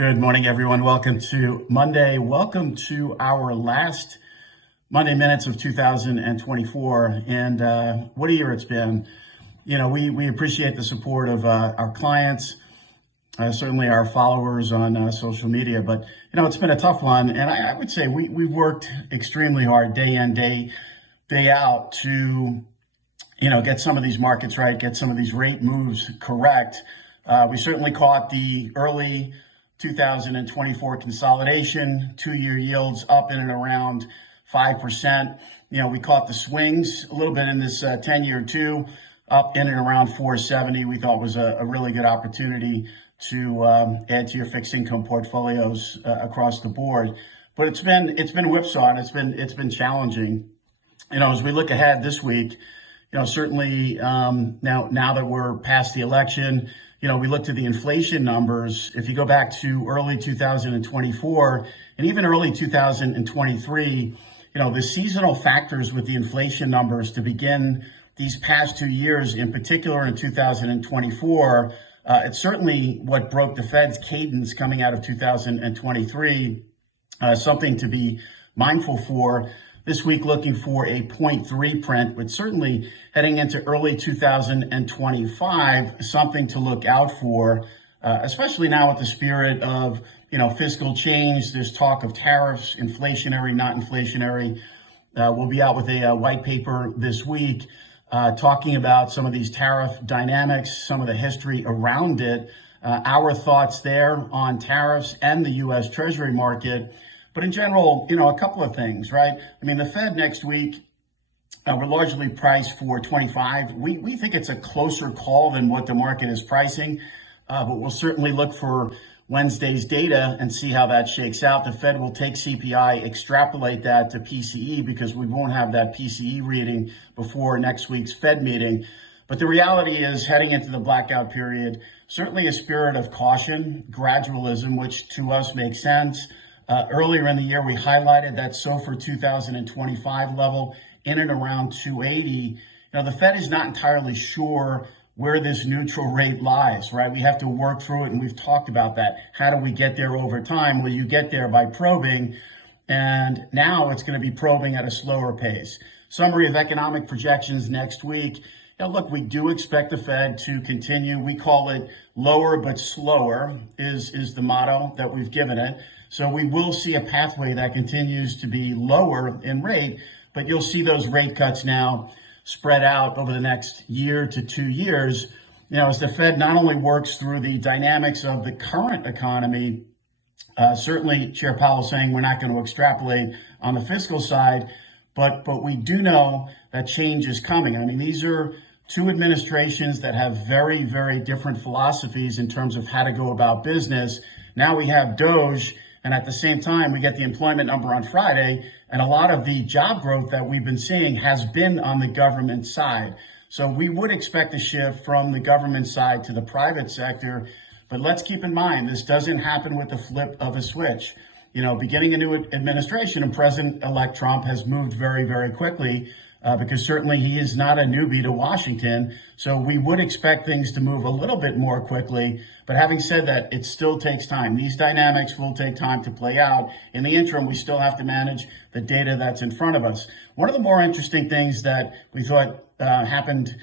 Good morning, everyone. Welcome to Monday. Welcome to our last Monday Minutes of 2024. And what a year it's been. You know, we appreciate the support of our clients, certainly our followers on social media. But, you know, it's been a tough one. And I would say we've worked extremely hard day in, day out to, get some of these markets right, get some of these rate moves correct. We certainly caught the early 2024 consolidation, 2-year yields up in and around 5%. We caught the swings a little bit in this 10-year too, up in and around 470. We thought was a really good opportunity to add to your fixed income portfolios across the board. But it's been whipsaw, and it's been challenging. As we look ahead this week, certainly now that we're past the election, we looked at the inflation numbers. If you go back to early 2024 and even early 2023, the seasonal factors with the inflation numbers to begin these past 2 years, in particular in 2024, it's certainly what broke the Fed's cadence coming out of 2023, something to be mindful for. This week, looking for a 0.3 print, but certainly heading into early 2025, something to look out for, especially now with the spirit of, fiscal change. There's talk of tariffs, inflationary, not inflationary. We'll be out with a white paper this week talking about some of these tariff dynamics, some of the history around it, our thoughts there on tariffs and the U.S. Treasury market. But in general, a couple of things, right? The Fed next week, we're largely priced for 25. We think it's a closer call than what the market is pricing, but we'll certainly look for Wednesday's data and see how that shakes out. The Fed will take CPI, extrapolate that to PCE because we won't have that PCE reading before next week's Fed meeting. But the reality is, heading into the blackout period, certainly a spirit of caution, gradualism, which to us makes sense. Earlier in the year, we highlighted that SOFR 2025 level in and around 280. The Fed is not entirely sure where this neutral rate lies, right? We have to work through it, and we've talked about that. How do we get there over time? Well, you get there by probing, and now it's going to be probing at a slower pace. Summary of economic projections next week. Look, we do expect the Fed to continue. We call it lower but slower is the motto that we've given it. So we will see a pathway that continues to be lower in rate, but you'll see those rate cuts now spread out over the next year to 2 years. As the Fed not only works through the dynamics of the current economy, certainly Chair Powell saying we're not going to extrapolate on the fiscal side, but we do know that change is coming. These are two administrations that have very, very different philosophies in terms of how to go about business. Now we have DOGE, and at the same time, we get the employment number on Friday, and a lot of the job growth that we've been seeing has been on the government side. So we would expect a shift from the government side to the private sector, but let's keep in mind, this doesn't happen with the flip of a switch. Beginning a new administration, and President-elect Trump has moved very, very quickly because certainly he is not a newbie to Washington. So we would expect things to move a little bit more quickly. But having said that, it still takes time. These dynamics will take time to play out. In the interim, we still have to manage the data that's in front of us. One of the more interesting things that we thought happened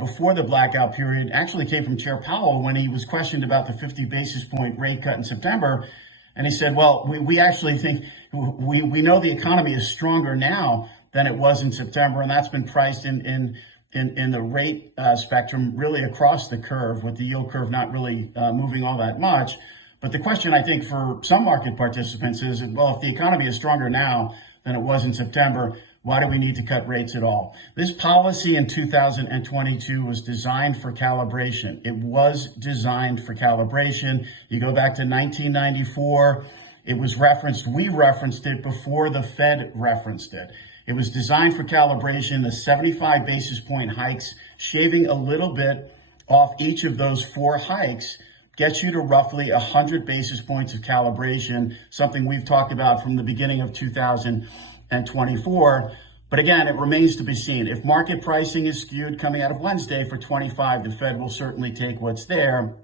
before the blackout period actually came from Chair Powell when he was questioned about the 50 basis point rate cut in September. And he said, well, we actually think we know the economy is stronger now than it was in September. And that's been priced in the rate spectrum really across the curve, with the yield curve not really moving all that much. But the question, I think, for some market participants is, well, if the economy is stronger now than it was in September, why do we need to cut rates at all? This policy in 2022 was designed for calibration. It was designed for calibration. You go back to 1994, it was referenced. We referenced it before the Fed referenced it. It was designed for calibration, the 75 basis point hikes, shaving a little bit off each of those 4 hikes gets you to roughly 100 basis points of calibration, something we've talked about from the beginning of 2024. But again, it remains to be seen. If market pricing is skewed coming out of Wednesday for 25, the Fed will certainly take what's there.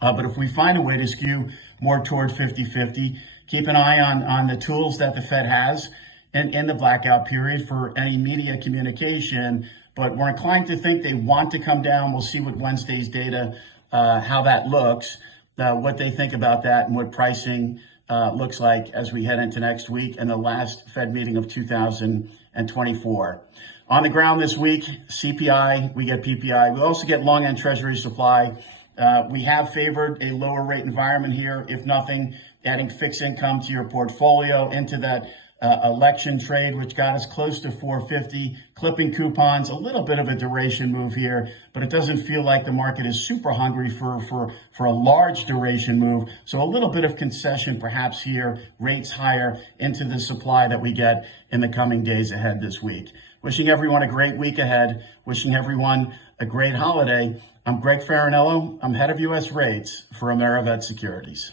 But if we find a way to skew more toward 50-50, keep an eye on the tools that the Fed has in the blackout period for any media communication. But we're inclined to think they want to come down. We'll see what Wednesday's data, how that looks, what they think about that, and what pricing looks like as we head into next week and the last Fed meeting of 2024. On the ground this week, CPI, we get PPI. We also get long end Treasury supply. We have favored a lower rate environment here, if nothing, adding fixed income to your portfolio into that election trade, which got us close to 450, clipping coupons, a little bit of a duration move here, but it doesn't feel like the market is super hungry for a large duration move. So a little bit of concession perhaps here, rates higher into the supply that we get in the coming days ahead this week. Wishing everyone a great week ahead, wishing everyone a great holiday. I'm Greg Faranello. I'm head of U.S. rates for AmeriVet Securities.